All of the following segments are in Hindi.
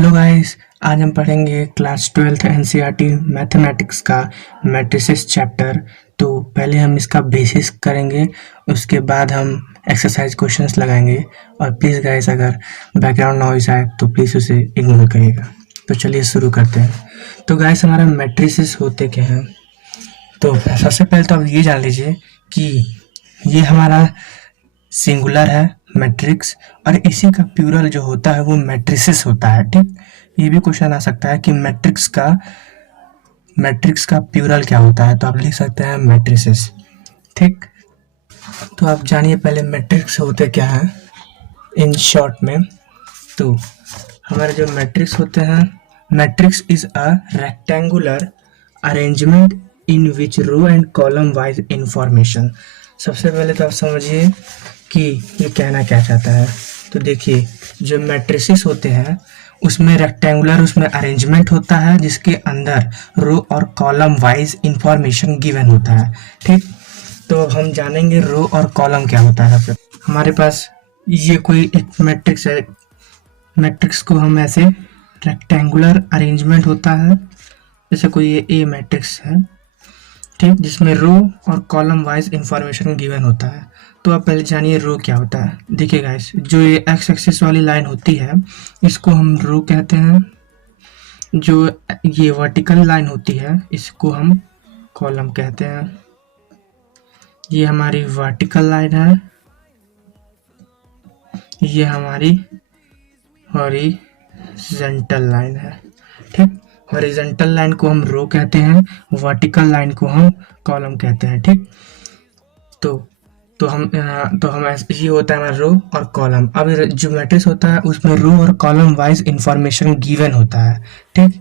Hello guys. आज हम पढ़ेंगे क्लास 12th एनसीईआरटी मैथमेटिक्स का मैट्रिसेस चैप्टर। तो पहले हम इसका बेसिस करेंगे, उसके बाद हम एक्सरसाइज क्वेश्चंस लगाएंगे। और प्लीज़ गाइस, अगर बैकग्राउंड नॉइस आए तो प्लीज़ उसे इग्नोर करिएगा। तो चलिए शुरू करते हैं। तो गाइस, हमारा मैट्रिसेस होते क्या हैं? तो सबसे पहले तो आप ये जान लीजिए कि ये हमारा सिंगुलर है मैट्रिक्स, और इसी का प्लूरल जो होता है वो मैट्रिसेस होता है। ठीक, ये भी क्वेश्चन आ सकता है कि मैट्रिक्स का प्लूरल क्या होता है, तो आप लिख सकते हैं मैट्रिसेस। ठीक, तो आप जानिए पहले मैट्रिक्स होते क्या हैं इन शॉर्ट में। तो हमारे जो मैट्रिक्स होते हैं, matrix is a rectangular arrangement in which row and column wise information. सबसे पहले तो आप समझिए कि ये कहना क्या चाहता है। तो देखिए, जो मैट्रिसेस होते हैं उसमें रेक्टेंगुलर उसमें अरेंजमेंट होता है जिसके अंदर रो और कॉलम वाइज इंफॉर्मेशन गिवन होता है। ठीक, तो हम जानेंगे रो और कॉलम क्या होता है। सबसे हमारे पास ये कोई एक मैट्रिक्स है, मैट्रिक्स को हम ऐसे रेक्टेंगुलर अरेंजमेंट होता है, जैसे कोई ये ए मैट्रिक्स है, ठीक, जिसमें रो और कॉलम वाइज इंफॉर्मेशन गिवन होता है। तो आप पहले जानिए रो क्या होता है। देखिए गाइस, जो ये एक्स एक्सिस वाली लाइन होती है इसको हम रो कहते हैं, जो ये वर्टिकल लाइन होती है इसको हम कॉलम कहते हैं। ये हमारी वर्टिकल लाइन है, ये हमारी हॉरिजॉन्टल लाइन है। ठीक, हॉरिजॉन्टल लाइन को हम रो कहते हैं, वर्टिकल लाइन को हम कॉलम कहते हैं। ठीक, तो हम ऐसे ये होता है हमारा रो और कॉलम। अब जो मैट्रिक्स होता है उसमें रो और कॉलम वाइज इंफॉर्मेशन गिवन होता है। ठीक,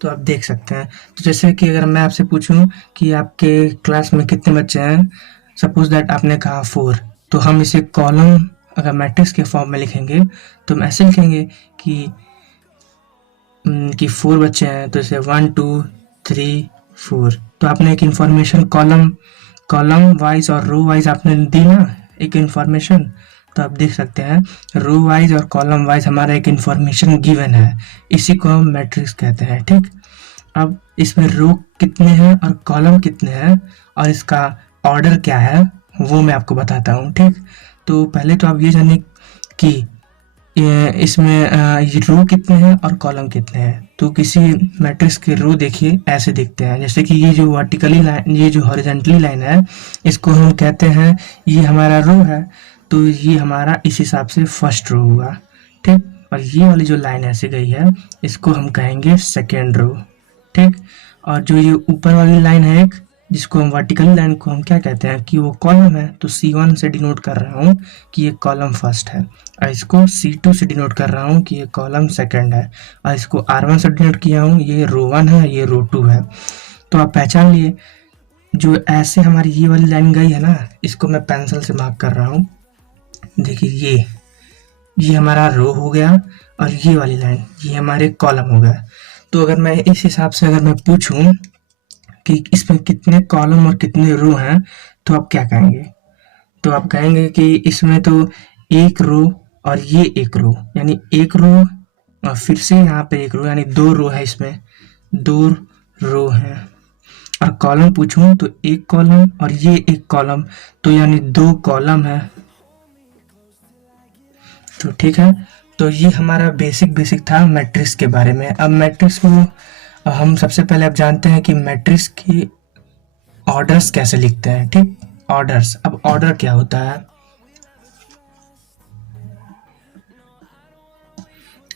तो आप देख सकते हैं। तो जैसे कि अगर मैं आपसे पूछूं कि आपके क्लास में कितने बच्चे हैं, सपोज दैट आपने कहा 4, तो हम इसे कॉलम अगर मैट्रिक्स के फॉर्म में लिखेंगे तो हम ऐसे लिखेंगे कि 4 बच्चे हैं, तो जैसे 1 2 3 4। तो आपने एक इंफॉर्मेशन कॉलम वाइज और रो वाइज आपने दी ना एक इंफॉर्मेशन। तो आप देख सकते हैं रो वाइज और कॉलम वाइज हमारा एक इंफॉर्मेशन गिवन है, इसी को हम मैट्रिक्स कहते हैं। ठीक, अब इसमें रो कितने हैं और कॉलम कितने हैं और इसका ऑर्डर क्या है वो मैं आपको बताता हूँ। ठीक, तो पहले तो आप ये जानिए कि इसमें ये रो कितने हैं और कॉलम कितने हैं। तो किसी मैट्रिक्स के रो देखिए ऐसे दिखते हैं, जैसे कि ये जो वर्टिकली लाइन, ये जो हॉरिजॉन्टली लाइन है इसको हम कहते हैं ये हमारा रो है, तो ये हमारा इस हिसाब से फर्स्ट रो होगा। ठीक, और ये वाली जो लाइन ऐसे गई है इसको हम कहेंगे सेकेंड रो। ठीक, और जो ये ऊपर वाली लाइन है एक, जिसको हम वर्टिकल लाइन को हम क्या कहते हैं कि वो कॉलम है, तो C1 से डिनोट कर रहा हूँ कि ये कॉलम फर्स्ट है, और इसको C2 से डिनोट कर रहा हूँ कि ये कॉलम सेकंड है, और इसको R1 से डिनोट किया हूँ ये रो 1 है, ये रो 2 है। तो आप पहचान लिए, जो ऐसे हमारी ये वाली लाइन गई है ना, इसको मैं पेंसिल से मार्क कर रहा हूँ। देखिए ये हमारा रो हो गया, और ये वाली लाइन ये हमारे कॉलम हो गया। तो अगर मैं इस हिसाब से अगर मैं पूछूं कि इसमें कितने कॉलम और कितने रो हैं, तो आप क्या कहेंगे? तो आप कहेंगे कि इसमें तो एक रो और ये एक रो, यानी एक रो और फिर से यहाँ पे एक रो, यानी 2 रो है, इसमें 2 रो है। और कॉलम पूछूं तो एक कॉलम और ये एक कॉलम, तो यानी 2 कॉलम है। तो ठीक है, तो ये हमारा बेसिक था मैट्रिक्स के बारे में। अब मैट्रिक्स को हम सबसे पहले अब जानते हैं कि मैट्रिक्स की ऑर्डर्स कैसे लिखते हैं। ठीक, ऑर्डर्स। अब ऑर्डर क्या होता है?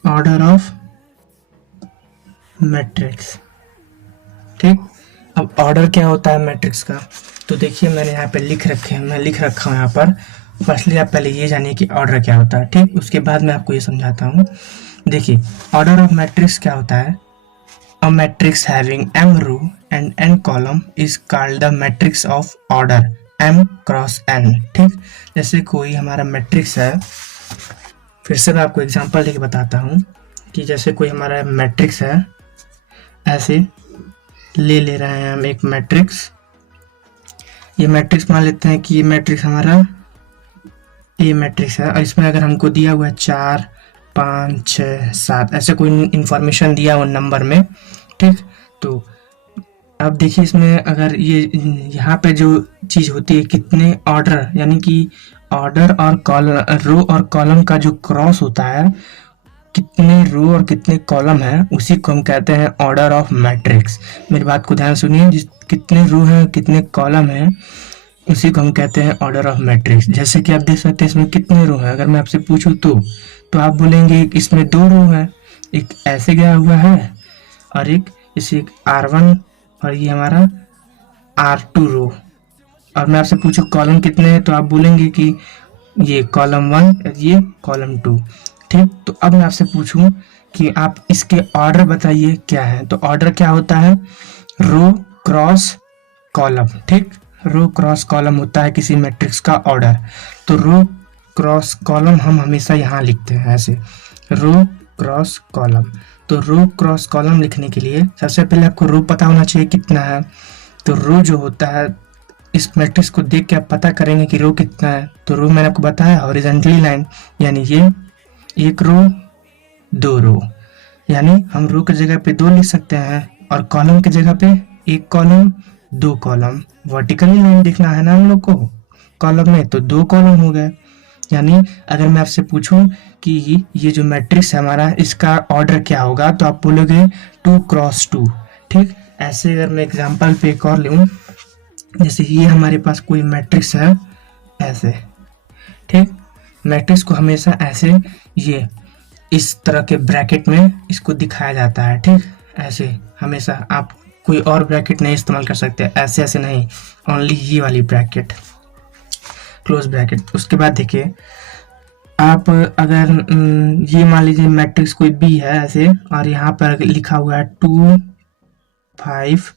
Order of matrix. ठीक, अब ऑर्डर क्या होता है मैट्रिक्स का? तो देखिए मैंने यहाँ पे लिख रखा हूँ यहाँ पर। फर्स्टली आप पहले ये जानिए कि ऑर्डर क्या होता है। ठीक, उसके बाद मैं आपको ये समझाता हूँ। देखिए, ऑर्डर ऑफ मैट्रिक्स क्या होता है? A matrix having m row and n column is called the matrix of order m cross n। ठीक, जैसे कोई हमारा मैट्रिक्स है, फिर से मैं आपको एग्जांपल लेके बताता हूँ कि जैसे कोई हमारा मैट्रिक्स है, ऐसे ले रहे हैं हम एक मैट्रिक्स। ये मैट्रिक्स मान लेते हैं कि ये मैट्रिक्स हमारा ए मैट्रिक्स है, और इसमें अगर हमको दिया हुआ है 4 5 6 7 ऐसे कोई इंफॉर्मेशन दिया उन नंबर में, ठीक। तो अब देखिए इसमें अगर ये यहाँ पे जो चीज़ होती है कितने ऑर्डर, यानी कि ऑर्डर और कॉलम, रो और कॉलम का जो क्रॉस होता है, कितने रो और कितने कॉलम है, उसी को हम कहते हैं ऑर्डर ऑफ मैट्रिक्स। मेरी बात को ध्यान सुनिए, जिस कितने रो हैं कितने कॉलम हैं उसी को हम कहते हैं ऑर्डर ऑफ मैट्रिक्स। जैसे कि आप देख सकते हैं इसमें कितने रो हैं, अगर मैं आपसे पूछूं तो आप बोलेंगे इसमें 2 रो हैं, एक ऐसे गया हुआ है और एक इसे R1 और ये हमारा R2 रो। और मैं आपसे पूछूं कॉलम कितने हैं तो आप बोलेंगे कि ये कॉलम 1 और ये कॉलम 2, ठीक। तो अब मैं आपसे पूछूं कि आप इसके ऑर्डर बताइए क्या है, तो ऑर्डर क्या होता है, रो क्रॉस कॉलम, ठीक। रो क्रॉस कॉलम होता है किसी मैट्रिक्स का ऑर्डर। तो रो क्रॉस कॉलम हम हमेशा यहाँ लिखते हैं ऐसे, रो क्रॉस कॉलम। तो रो क्रॉस कॉलम लिखने के लिए सबसे पहले आपको रो पता होना चाहिए कितना है। तो रो जो होता है, इस मैट्रिक्स को देख के आप पता करेंगे कि रो कितना है। तो रो मैंने आपको बताया हॉरिजॉन्टली लाइन, यानी ये 1 रो 2 रो, यानी हम रो की जगह पे 2 लिख सकते हैं और कॉलम की जगह पे 1 कॉलम 2 कॉलम। वर्टिकली लाइन देखना है ना हम लोग को कॉलम में, तो 2 कॉलम हो गए। यानी अगर मैं आपसे पूछूं कि ये जो मैट्रिक्स है हमारा, इसका ऑर्डर क्या होगा, तो आप बोलोगे 2 क्रॉस 2, ठीक। ऐसे अगर मैं एग्जांपल पे एक और लूँ, जैसे ये हमारे पास कोई मैट्रिक्स है ऐसे, ठीक। मैट्रिक्स को हमेशा ऐसे ये इस तरह के ब्रैकेट में इसको दिखाया जाता है, ठीक। ऐसे हमेशा, आप कोई और ब्रैकेट नहीं इस्तेमाल कर सकते, ऐसे ऐसे नहीं, ओनली ये वाली ब्रैकेट, क्लोज ब्रैकेट। उसके बाद देखिए आप अगर ये मान लीजिए मैट्रिक्स कोई बी है ऐसे, और यहाँ पर लिखा हुआ है 2 5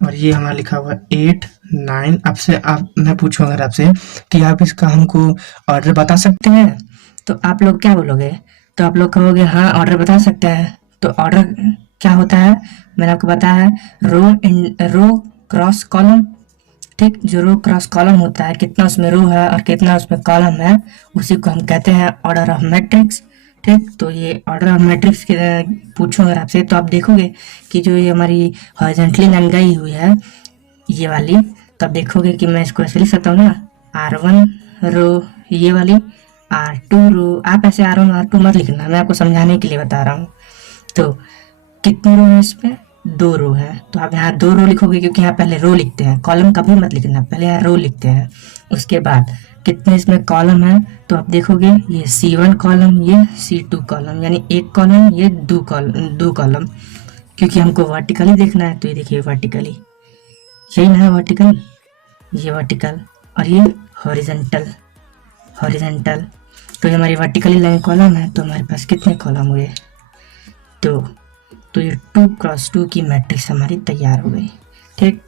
और ये हमारा लिखा हुआ है 8 9। आपसे मैं पूछूं अगर आपसे कि आप इसका हमको ऑर्डर बता सकते हैं, तो आप लोग क्या बोलोगे, तो आप लोग कहोगे हाँ ऑर्डर बता सकते हैं। तो ऑर्डर क्या होता है, मैंने आपको बताया, रो क्रॉस कॉलम, ठीक। जो रो क्रॉस कॉलम होता है, कितना उसमें रो है और कितना उसमें कॉलम है, उसी को हम कहते हैं ऑर्डर ऑफ मैट्रिक्स, ठीक। तो ये ऑर्डर ऑफ मैट्रिक्स के पूछूं अगर आपसे, तो आप देखोगे कि जो ये हमारी हॉरिजॉन्टली लाइन गई हुई है ये वाली, तो आप देखोगे कि मैं इसको ऐसे लिख सकता हूँ ना, R1 रो ये वाली, R2 रो। आप ऐसे R1 R2 मत लिखना, मैं आपको समझाने के लिए बता रहा हूँ। तो कितनी रो है इसमें, 2 रो है, तो आप यहाँ 2 रो लिखोगे क्योंकि यहाँ पहले रो लिखते हैं, कॉलम कभी मत लिखना, पहले यहाँ रो लिखते हैं। उसके बाद कितने इसमें कॉलम है, तो आप देखोगे ये C1 कॉलम, ये C2 कॉलम, यानी 1 कॉलम, ये 2 कॉलम, क्योंकि हमको वर्टिकली देखना है। तो ये देखिए वर्टिकली, यही ना है वर्टिकल, ये वर्टिकल, और ये हॉरिजॉन्टल। तो ये हमारी वर्टिकली लाइन कॉलम है, तो हमारे पास कितने कॉलम हुए, तो ये 2 क्रॉस 2 की मैट्रिक्स हमारी तैयार हो गई, ठीक।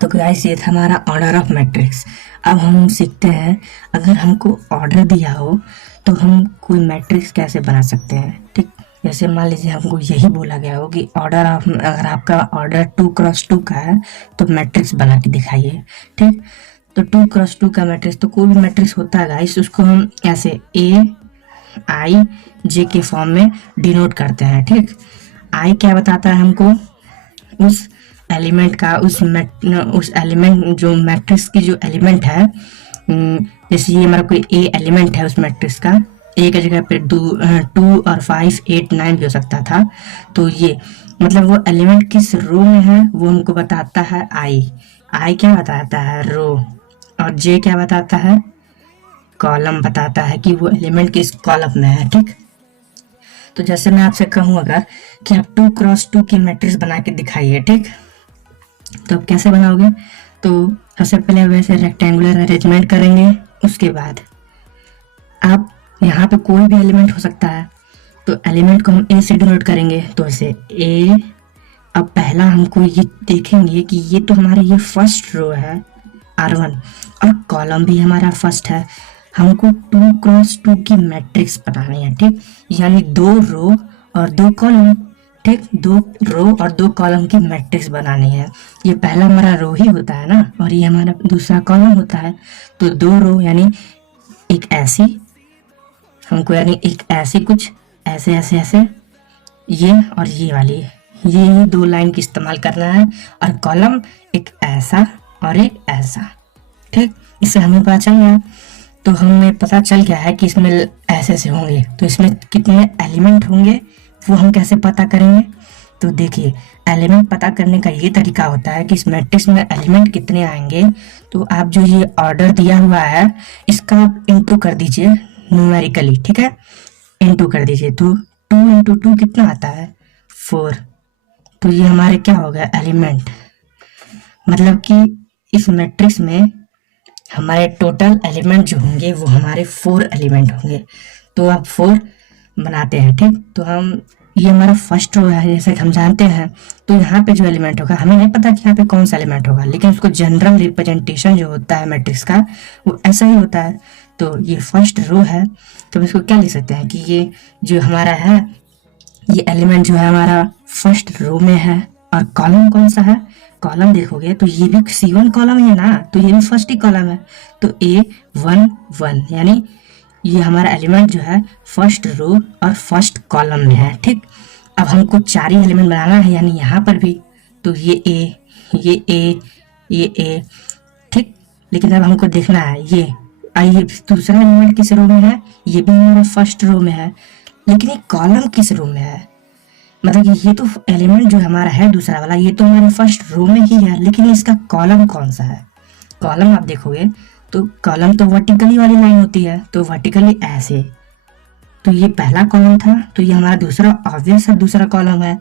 तो गाइस ये था हमारा ऑर्डर ऑफ मैट्रिक्स। अब हम सीखते हैं, अगर हमको ऑर्डर दिया हो तो हम कोई मैट्रिक्स कैसे बना सकते हैं, ठीक। जैसे मान लीजिए हमको यही बोला गया हो कि ऑर्डर ऑफ, अगर आपका ऑर्डर 2 क्रॉस 2 का है तो मैट्रिक्स बना के दिखाइए, ठीक। तो 2 क्रॉस 2 का मैट्रिक्स, तो कोई भी मैट्रिक्स होता है गाइस, उसको हम ऐसे AIJ के फॉर्म में डिनोट करते हैं, ठीक। आई क्या बताता है हमको, उस एलिमेंट का, उस एलिमेंट जो मैट्रिक्स की जो एलिमेंट है, जैसे ये हमारा कोई ए एलिमेंट है उस मैट्रिक्स का, ए की जगह पे 2 और 5 8 9 भी हो सकता था। तो ये मतलब वो एलिमेंट किस रो में है वो हमको बताता है आई क्या बताता है, रो, और जे क्या बताता है, कॉलम बताता है कि वो एलिमेंट किस कॉलम में है, ठीक। तो जैसे मैं आपसे कहूँ अगर कि आप 2 क्रॉस 2 की मैट्रिक्स बना के दिखाइए, ठीक। तो आप कैसे बनाओगे, तो सबसे पहले वैसे रेक्टेंगुलर अरेंजमेंट करेंगे। उसके बाद आप यहाँ पे कोई भी एलिमेंट हो सकता है, तो एलिमेंट को हम ए से डिनोट करेंगे, तो ऐसे ए। अब पहला हमको ये देखेंगे कि ये तो हमारी ये फर्स्ट रो है R1 और कॉलम भी हमारा फर्स्ट है। हमको 2 क्रॉस 2 की मैट्रिक्स बनानी है, ठीक। यानी 2 रो और 2 कॉलम, ठीक। 2 रो और 2 कॉलम की मैट्रिक्स बनानी है। ये पहला हमारा रो ही होता है ना, और ये हमारा दूसरा कॉलम होता है। तो 2 रो यानी एक ऐसी हमको यानी एक ऐसे कुछ ऐसे ऐसे ऐसे ये और ये वाली ये दो लाइन की इस्तेमाल करना है, और कॉलम एक ऐसा और एक ऐसा। ठीक, इससे हमें पता चल गया। तो हमें पता चल गया है कि इसमें ऐसे ऐसे होंगे, तो इसमें कितने एलिमेंट होंगे वो हम कैसे पता करेंगे। तो देखिए, एलिमेंट पता करने का ये तरीका होता है कि इस मैट्रिक्स में एलिमेंट कितने आएंगे, तो आप जो ये ऑर्डर दिया हुआ है इसका आप इंटू कर दीजिए न्यूमेरिकली। ठीक है, इंटू कर दीजिए, तो 2 × 2 कितना आता है 4। तो ये हमारे क्या हो गया एलिमेंट, मतलब कि इस मैट्रिक्स में हमारे टोटल एलिमेंट जो होंगे वो हमारे 4 एलिमेंट होंगे। तो आप 4 बनाते हैं। ठीक, तो हम ये हमारा फर्स्ट रो है जैसे कि हम जानते हैं। तो यहाँ पे जो एलिमेंट होगा, हमें नहीं पता कि यहाँ पे कौन सा एलिमेंट होगा, लेकिन उसको जनरल रिप्रेजेंटेशन जो होता है मैट्रिक्स का वो ऐसा ही होता है। तो ये फर्स्ट रो है, तो हम इसको क्या लिख सकते हैं कि ये जो हमारा है ये एलिमेंट जो है हमारा फर्स्ट रो में है। और कॉलम कौन सा है, कॉलम देखोगे तो ये भी C1 कॉलम है ना, तो ये भी फर्स्ट ही कॉलम है। तो A1 1 यानी ये हमारा एलिमेंट जो है फर्स्ट रो और फर्स्ट कॉलम में है। ठीक, अब हमको 4 ही एलिमेंट बनाना है, यानी यहाँ पर भी। तो ये A, ये A, ये A। ठीक, लेकिन अब हमको देखना है ये दूसरा एलिमेंट किस रो में है, ये भी हमारा फर्स्ट रो में है, लेकिन ये कॉलम किस रो में है। मतलब कि ये तो एलिमेंट जो हमारा है दूसरा वाला ये तो हमारे फर्स्ट रो में ही है, लेकिन इसका कॉलम कौन सा है। कॉलम आप देखोगे तो कॉलम तो वर्टिकली वाली लाइन होती है, तो वर्टिकली ऐसे। तो ये पहला कॉलम था, तो ये हमारा दूसरा ऑब्वियस है दूसरा कॉलम है,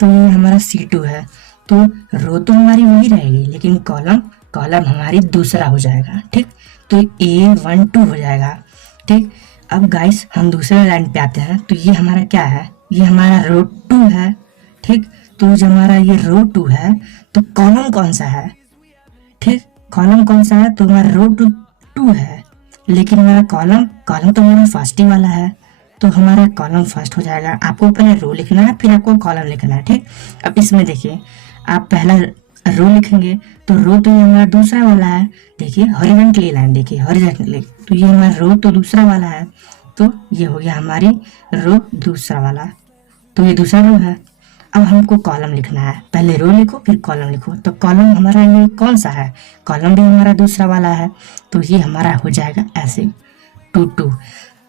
तो ये हमारा C2 है। तो रो तो हमारी वही रहेगी, लेकिन कॉलम कॉलम हमारी दूसरा हो जाएगा। ठीक, तो A1 2 हो जाएगा। ठीक, अब गाइस हम दूसरे लाइन पे आते हैं। तो ये हमारा क्या है, ये हमारा रो 2 है। ठीक, तो जो हमारा ये रो 2 है तो कॉलम कौन सा है। ठीक, कॉलम कौन सा है, तो हमारा रो 2 है, लेकिन हमारा कॉलम कॉलम तो हमारा फर्स्ट ही वाला है, तो हमारा कॉलम फर्स्ट हो जाएगा। आपको पहले रो लिखना है फिर आपको कॉलम लिखना है। ठीक, अब इसमें देखिए आप पहला रो लिखेंगे तो रो तो ये हमारा दूसरा वाला है। देखिए हॉरिजॉन्टली लाइन, देखिए हॉरिजॉन्टली, तो ये हमारा रो तो दूसरा वाला है, तो ये हो गया हमारी रो दूसरा वाला, तो ये दूसरा रो है। अब हमको कॉलम लिखना है, पहले रो लिखो फिर कॉलम लिखो। तो कॉलम हमारा ये कौन सा है, कॉलम भी हमारा दूसरा वाला है, तो ये हमारा हो जाएगा ऐसे 2 2।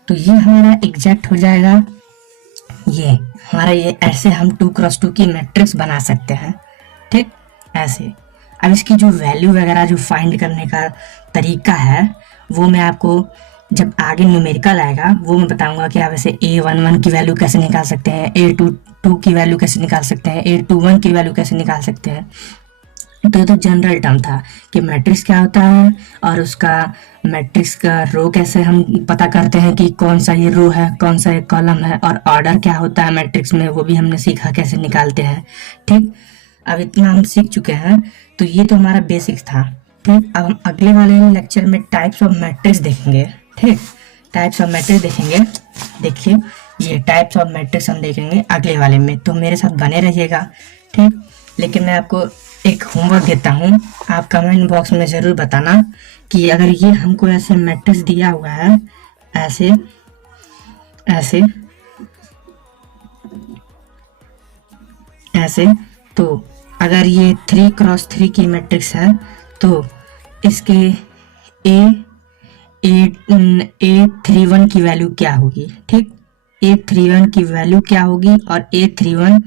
तो ये हमारा एग्जैक्ट हो जाएगा, ये हमारा ये ऐसे हम 2 × 2 की मैट्रिक्स बना सकते हैं। ठीक, ऐसे। अब इसकी जो वैल्यू वगैरह जो फाइंड करने का तरीका है वो मैं आपको जब आगे न्यूमेरिकल आएगा वो मैं बताऊंगा कि आप ऐसे A11 की वैल्यू कैसे निकाल सकते हैं, A22 की वैल्यू कैसे निकाल सकते हैं, A21 की वैल्यू कैसे निकाल सकते हैं। तो ये तो जनरल टर्म था कि मैट्रिक्स क्या होता है और उसका मैट्रिक्स का रो कैसे हम पता करते हैं कि कौन सा ये रो है कौन सा ये कॉलम है, और ऑर्डर क्या होता है मैट्रिक्स में वो भी हमने सीखा कैसे निकालते हैं। ठीक, अब इतना हम सीख चुके हैं, तो ये तो हमारा बेसिक्स था। ठीक, अब हम अगले वाले लेक्चर में टाइप्स ऑफ मैट्रिक्स देखेंगे। ठीक, टाइप्स ऑफ मैट्रिक्स देखेंगे। देखिए ये टाइप्स ऑफ मैट्रिक्स हम देखेंगे अगले वाले में, तो मेरे साथ बने रहिएगा। ठीक, लेकिन मैं आपको एक होमवर्क देता हूँ, आप कमेंट बॉक्स में ज़रूर बताना कि अगर ये हमको ऐसे मैट्रिक्स दिया हुआ है ऐसे ऐसे ऐसे, तो अगर ये 3 × 3 की मैट्रिक्स है तो इसके A31 की वैल्यू क्या होगी। ठीक, A31 की वैल्यू क्या होगी और A31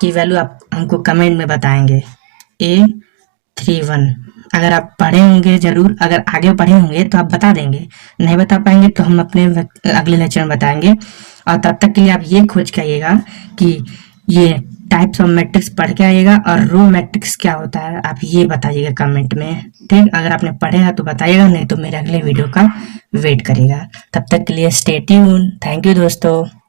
की वैल्यू आप हमको कमेंट में बताएंगे। A31 अगर आप पढ़े होंगे ज़रूर, अगर आगे पढ़े होंगे तो आप बता देंगे, नहीं बता पाएंगे तो हम अपने अगले लेक्चर में बताएंगे। और तब तक के लिए आप ये खोज के आइएगा कि ये टाइप्स ऑफ मैट्रिक्स पढ़ के आइएगा और रो मैट्रिक्स क्या होता है आप ये बताइएगा कमेंट में। ठीक, अगर आपने पढ़े हैं तो बताइएगा, नहीं तो मेरे अगले वीडियो का वेट करिएगा। तब तक के लिए स्टे ट्यून। थैंक यू दोस्तों।